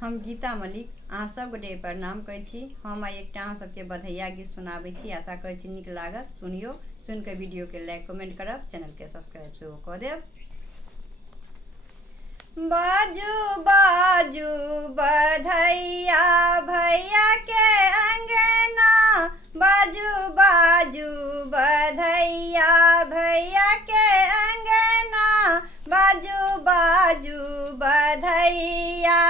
हम गीता मलिक अहाँ सब गोटे प्रणाम करै छी। हम आइ एकटा अहाँ सबके बधैया गीत सुनाबै छी। आशा करै छी नीक लागत। सुनियो, सुन के वीडियो के लाइक कमेंट करब, चैनल के सब्सक्राइब सेहो कऽ देब। बाजू बाजू बधैया भैया के अंगना, बाजू बाजू बधैया भैया के अंगना, बाजू बाजू बधैया।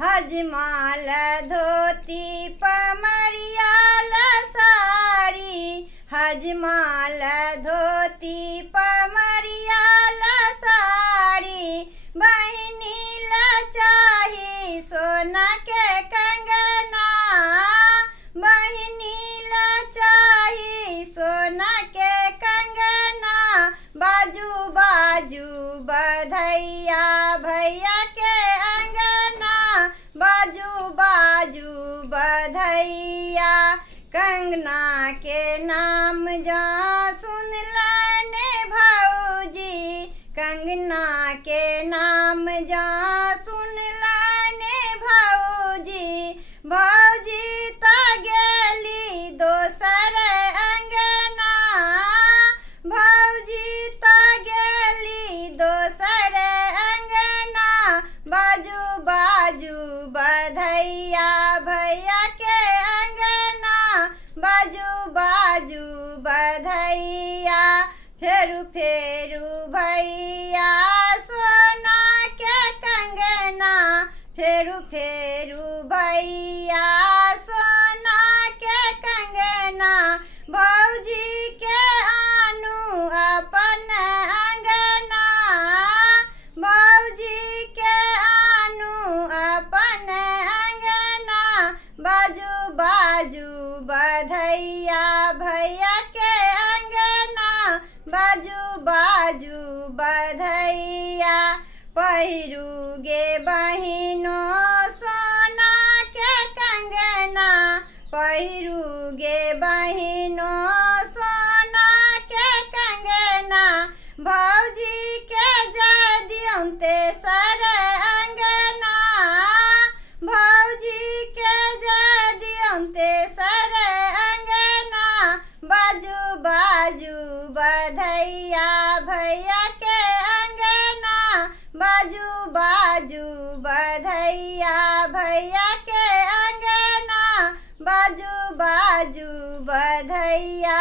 हजमाल धोती पमरिया साड़ी, हजमाल धोती पमरिया साड़ी। बहिनी ला चाही सोना के कंगना, बहिनी ला चाही सोना के कंगना। बाजू बाजू बधैया भैया के अंगना, बाजू बाजू बधैया। कंगना के नाम जा सुन लाने भौजी, कंगना के नाम जा सुन लाने भौजी। भौजी ता गेली दोसर अंगना, भौजी ता गेली दोसर अंगना। बाजू बाजू बधैया भैया के अंगना, बाजू बाजू बधैया। फेरू फेरू भैया सोना के कंगना, फेरू फेरू भैया सोना के कंगना। भौजी के आनू अपन अंगना, भौजी के आनू अपन अंगना। बाजू बाजू बधैया भैया के अंगना, बाजू बाजू बधैया। पहिरू गे बहिनो सोना के कंगना, पहिरू गे बहिनो सोना के कंगना। भौजी के जदियौं तेसर अंगना, भौजी के जदियौं तेसर अंगना। बाजू बाजू बधैया भैया के अंगना, बाजू बाजू बधैया भैया के अंगना, बाजू बाजू बधैया।